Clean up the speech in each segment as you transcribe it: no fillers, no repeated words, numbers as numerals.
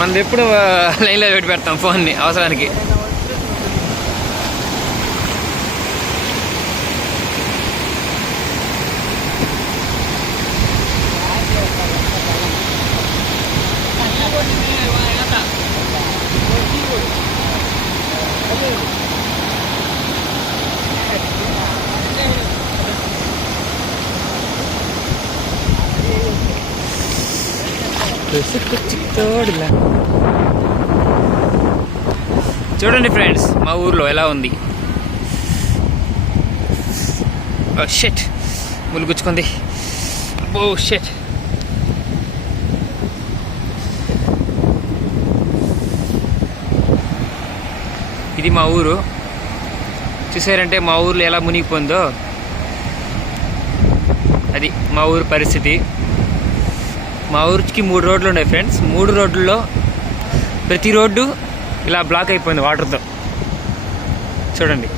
మనది ఎప్పుడు లైన్లో పెట్టి పెడతాం ఫోన్ని అవసరానికి. చూడండి ఫ్రెండ్స్, మా ఊర్లో ఎలా ఉంది. షెట్ ముళ్ళు గుచ్చుకుంది. ఓ షెట్. ఇది మా ఊరు. చూసారంటే మా ఊర్లో ఎలా మునిగిపోయిందో, అది మా ఊరు పరిస్థితి. మా ఊరికి 3 రోడ్లు ఉన్నాయి ఫ్రెండ్స్. 3 రోడ్లలో ప్రతి రోడ్డు ఇలా బ్లాక్ అయిపోయింది వాటర్తో. చూడండి,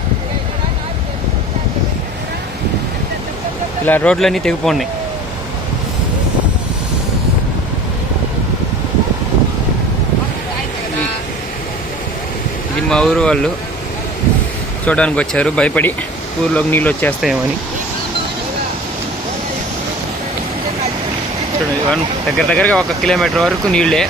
ఇలా రోడ్లన్నీ తెగిపోయినాయి. ఇది మా ఊరు వాళ్ళు చూడడానికి వచ్చారు, భయపడి ఊర్లోకి నీళ్ళు వచ్చేస్తాయేమో అని. చూడండి, దగ్గరగా 1 కిలోమీటర్ వరకు నీళ్ళే.